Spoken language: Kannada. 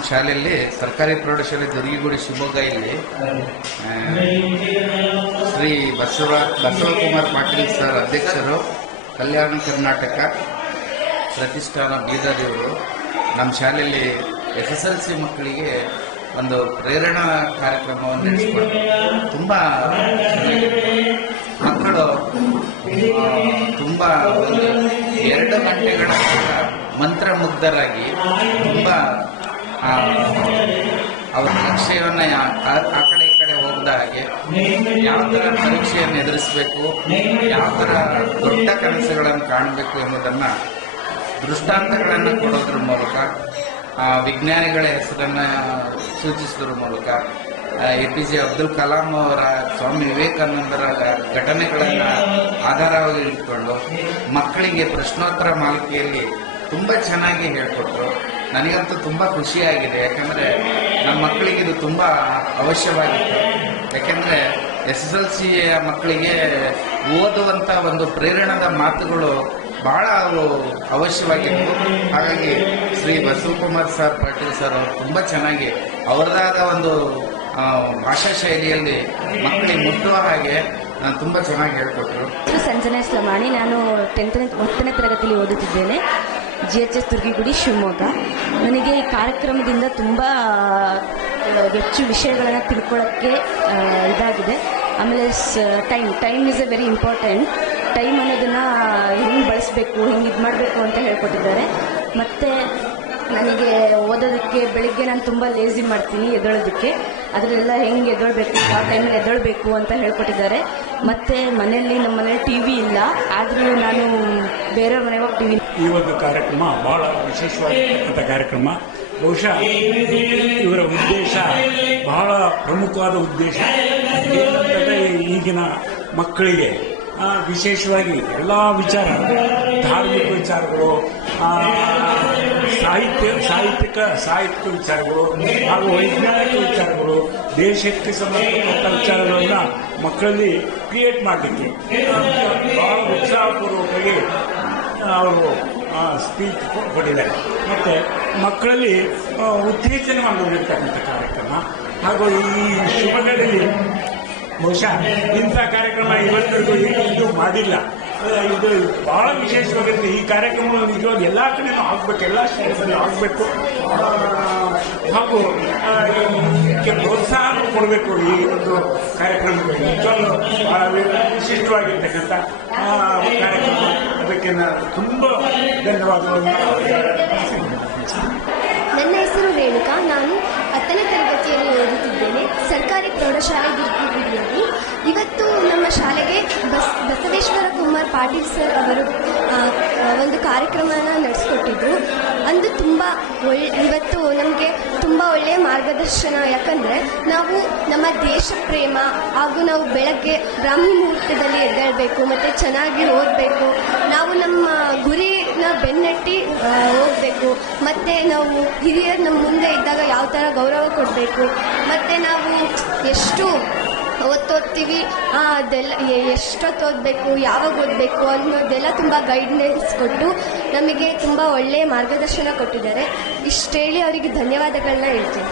ನಮ್ಮ ಶಾಲೆಯಲ್ಲಿ ಸರ್ಕಾರಿ ಪ್ರೌಢಶಾಲೆ ದುರ್ಗಿಗುಡಿ ಶಿವಮೊಗ್ಗ ಇಲ್ಲಿ ಶ್ರೀ ಬಸವಕುಮಾರ್ ಪಾಟೀಲ್ ಸರ್ ಅಧ್ಯಕ್ಷರು, ಕಲ್ಯಾಣ ಕರ್ನಾಟಕ ಪ್ರತಿಷ್ಠಾನ ಬೀದರ್ ಇವರು ನಮ್ಮ ಶಾಲೆಯಲ್ಲಿ SSLC ಮಕ್ಕಳಿಗೆ ಒಂದು ಪ್ರೇರಣಾ ಕಾರ್ಯಕ್ರಮವನ್ನು ನಡೆಸಿಕೊಂಡು ತುಂಬ ಮಕ್ಕಳು ತುಂಬ ಒಂದು 2 ಗಂಟೆಗಳ ಮಂತ್ರಮುಗ್ಧರಾಗಿ ತುಂಬ ಅವರ ಲಕ್ಷ್ಯವನ್ನು ಆ ಕಡೆ ಈ ಕಡೆ ಹೋಗದ ಹಾಗೆ ಯಾವ ಥರ ಪರೀಕ್ಷೆಯನ್ನು ಎದುರಿಸಬೇಕು, ಯಾವ ಥರ ದೊಡ್ಡ ಕನಸುಗಳನ್ನು ಕಾಣಬೇಕು ಎಂಬುದನ್ನು ದೃಷ್ಟಾಂತಗಳನ್ನು ಕೊಡೋದ್ರ ಮೂಲಕ, ವಿಜ್ಞಾನಿಗಳ ಹೆಸರನ್ನು ಸೂಚಿಸೋದ್ರ ಮೂಲಕ, APJ ಅಬ್ದುಲ್ ಕಲಾಂ ಅವರ, ಸ್ವಾಮಿ ವಿವೇಕಾನಂದರ ಘಟನೆಗಳನ್ನು ಆಧಾರವಾಗಿ ಇಟ್ಕೊಂಡು ಮಕ್ಕಳಿಗೆ ಪ್ರಶ್ನೋತ್ತರ ಮಾಲಿಕೆಯಲ್ಲಿ ತುಂಬ ಚೆನ್ನಾಗಿ ಹೇಳಿಕೊಟ್ರು. ನನಗಂತೂ ತುಂಬ ಖುಷಿಯಾಗಿದೆ. ಯಾಕಂದರೆ ನಮ್ಮ ಮಕ್ಕಳಿಗೆ ಇದು ತುಂಬ ಅವಶ್ಯವಾಗಿತ್ತು. ಯಾಕೆಂದರೆ SSLC ಮಕ್ಕಳಿಗೆ ಓದುವಂಥ ಒಂದು ಪ್ರೇರಣದ ಮಾತುಗಳು ಭಾಳ ಅವಶ್ಯವಾಗಿತ್ತು. ಹಾಗಾಗಿ ಶ್ರೀ ಬಸವಕುಮಾರ್ ಸರ್ ಪಾಟೀಲ್ ಸರ್ ಅವರು ತುಂಬ ಚೆನ್ನಾಗಿ ಅವರದಾದ ಒಂದು ಭಾಷಾ ಶೈಲಿಯಲ್ಲಿ ಮಕ್ಕಳಿಗೆ ಮುಟ್ಟುವ ಹಾಗೆ ತುಂಬ ಚೆನ್ನಾಗಿ ಹೇಳಿಕೊಟ್ರು. ಸಂಜನಾ ಇಸ್ಲಾಮಾಣಿ, ನಾನು 10ನೇ ತರಗತಿಯಲ್ಲಿ ಓದುತ್ತಿದ್ದೇನೆ, GHS ದುರ್ಗಿಗುಡಿ ಶಿವಮೊಗ್ಗ. ನನಗೆ ಈ ಕಾರ್ಯಕ್ರಮದಿಂದ ತುಂಬ ಹೆಚ್ಚು ವಿಷಯಗಳನ್ನು ತಿಳ್ಕೊಳ್ಳೋಕ್ಕೆ ಇದಾಗಿದೆ. ಆಮೇಲೆ time is A very important. Time ಅನ್ನೋದನ್ನು ಹೆಂಗೆ ಬಳಸಬೇಕು, ಹೆಂಗೆ ಇದು ಮಾಡಬೇಕು ಅಂತ ಹೇಳ್ಕೊಟ್ಟಿದ್ದಾರೆ. ಮತ್ತು ನನಗೆ ಓದೋದಕ್ಕೆ ಬೆಳಿಗ್ಗೆ ನಾನು ತುಂಬ ಲೇಸಿ ಮಾಡ್ತೀನಿ ಎದ್ದೇಳೋದಕ್ಕೆ. ಅದರೆಲ್ಲ ಹೆಂಗೆ ಎದ್ದೇಳಬೇಕು, ಯಾವ ಟೈಮಲ್ಲಿ ಎದ್ದೇಳಬೇಕು ಅಂತ ಹೇಳ್ಕೊಟ್ಟಿದ್ದಾರೆ. ಮತ್ತು ಮನೆಯಲ್ಲಿ ನಮ್ಮ ಮನೇಲಿ TV ಇಲ್ಲ, ಆದರೂ ನಾನು ಬೇರೆಯವ್ರ ಮನೆಗೆ ಹೋಗಿ TV. ಈ ಒಂದು ಕಾರ್ಯಕ್ರಮ ಭಾಳ ವಿಶೇಷವಾಗಿರ್ತಕ್ಕಂಥ ಕಾರ್ಯಕ್ರಮ. ಬಹುಶಃ ಇವರ ಉದ್ದೇಶ ಬಹಳ ಪ್ರಮುಖವಾದ ಉದ್ದೇಶ ಏನಂತಂದರೆ ಈಗಿನ ಮಕ್ಕಳಿಗೆ ವಿಶೇಷವಾಗಿ ಎಲ್ಲ ವಿಚಾರ, ಧಾರ್ಮಿಕ ವಿಚಾರಗಳು, ಸಾಹಿತ್ಯಿಕ ವಿಚಾರಗಳು ಹಾಗೂ ವೈಜ್ಞಾನಿಕ ವಿಚಾರಗಳು, ದೇಶಕ್ಕೆ ಸಂಬಂಧಪಟ್ಟ ವಿಚಾರಗಳನ್ನು ಮಕ್ಕಳಲ್ಲಿ ಕ್ರಿಯೇಟ್ ಮಾಡಲಿಕ್ಕೆ ಬಹಳ ಉತ್ಸಾಹಪೂರ್ವಕವಾಗಿ ಅವರು ಸ್ಪೀಚ್ ಕೊಟ್ಟಿದ್ದಾರೆ. ಮತ್ತು ಮಕ್ಕಳಲ್ಲಿ ಉತ್ತೇಜನವನ್ನು ನೀಡ್ತಕ್ಕಂಥ ಕಾರ್ಯಕ್ರಮ. ಹಾಗೂ ಈ ಶಿವಮೊಗ್ಗದಲ್ಲಿ ಬಹುಶಃ ಇಂಥ ಕಾರ್ಯಕ್ರಮ ಇವತ್ತರೆಗೂ ಇದು ಮಾಡಿಲ್ಲ. ಇದು ಬಹಳ ವಿಶೇಷವಾಗಿರುತ್ತೆ. ಈ ಕಾರ್ಯಕ್ರಮಗಳು ನಿಜವಾಗಿ ಎಲ್ಲ ಕಡೆಯೂ ಆಗಬೇಕು, ಎಲ್ಲ ಸ್ಟೇಟ್ಸಲ್ಲಿ ಆಗಬೇಕು. ಹಾಗೂ ಇದಕ್ಕೆ ಪ್ರೋತ್ಸಾಹ ಕೊಡಬೇಕು. ಈ ಒಂದು ಕಾರ್ಯಕ್ರಮಗಳು ನಿಜವಾಗ್ಲೂ ಬಹಳ ವಿಶಿಷ್ಟವಾಗಿರ್ತಕ್ಕಂಥ ಕಾರ್ಯಕ್ರಮ. ಅದಕ್ಕೆ ನಾನು ತುಂಬ ಧನ್ಯವಾದಗಳನ್ನು. ನನ್ನ ಹೆಸರು ರೇಣುಕಾ. ನಾನು 10ನೇ ತರಗತಿಯಲ್ಲಿ ಓದುತ್ತಿದ್ದೇನೆ, ಸರ್ಕಾರಿ ಪ್ರೌಢಶಾಲೆ ದುರ್ಗಿಗುಡಿಯಲ್ಲಿ. ಇವತ್ತು ನಮ್ಮ ಶಾಲೆಗೆ ಬಸವೇಶ್ವರ ಕುಮಾರ್ ಪಾಟೀಲ್ ಸರ್ ಅವರು ಒಂದು ಕಾರ್ಯಕ್ರಮನ ನಡೆಸಿಕೊಟ್ಟಿದ್ರು. ಅಂದು ತುಂಬ ಇವತ್ತು ನಮಗೆ ತುಂಬ ಒಳ್ಳೆಯ ಮಾರ್ಗದರ್ಶನ. ಯಾಕಂದರೆ ನಾವು ನಮ್ಮ ದೇಶ ಪ್ರೇಮ ಹಾಗೂ ನಾವು ಬೆಳಗ್ಗೆ ಬ್ರಾಹ್ಮಿ ಮುಹೂರ್ತದಲ್ಲಿ ಎದ್ದೇಳಬೇಕು ಮತ್ತು ಚೆನ್ನಾಗಿ ಓದಬೇಕು. ನಾವು ನಮ್ಮ ಗುರಿನ ಬೆನ್ನಟ್ಟಿ ಹೋಗಬೇಕು. ಮತ್ತು ನಾವು ಹಿರಿಯರು ನಮ್ಮ ಮುಂದೆ ಇದ್ದಾಗ ಯಾವ ಥರ ಗೌರವ ಕೊಡಬೇಕು, ಮತ್ತು ನಾವು ಎಷ್ಟು ಓದ್ತೀವಿ ಅದೆಲ್ಲ ಎಷ್ಟೊತ್ತು ಓದಬೇಕು, ಯಾವಾಗ ಓದಬೇಕು ಅನ್ನೋದೆಲ್ಲ ತುಂಬ ಗೈಡ್ಲೈನ್ಸ್ ಕೊಟ್ಟು ನಮಗೆ ತುಂಬ ಒಳ್ಳೆಯ ಮಾರ್ಗದರ್ಶನ ಕೊಟ್ಟಿದ್ದಾರೆ. ಇಷ್ಟು ಹೇಳಿ ಅವರಿಗೆ ಧನ್ಯವಾದಗಳನ್ನ ಹೇಳ್ತೀನಿ.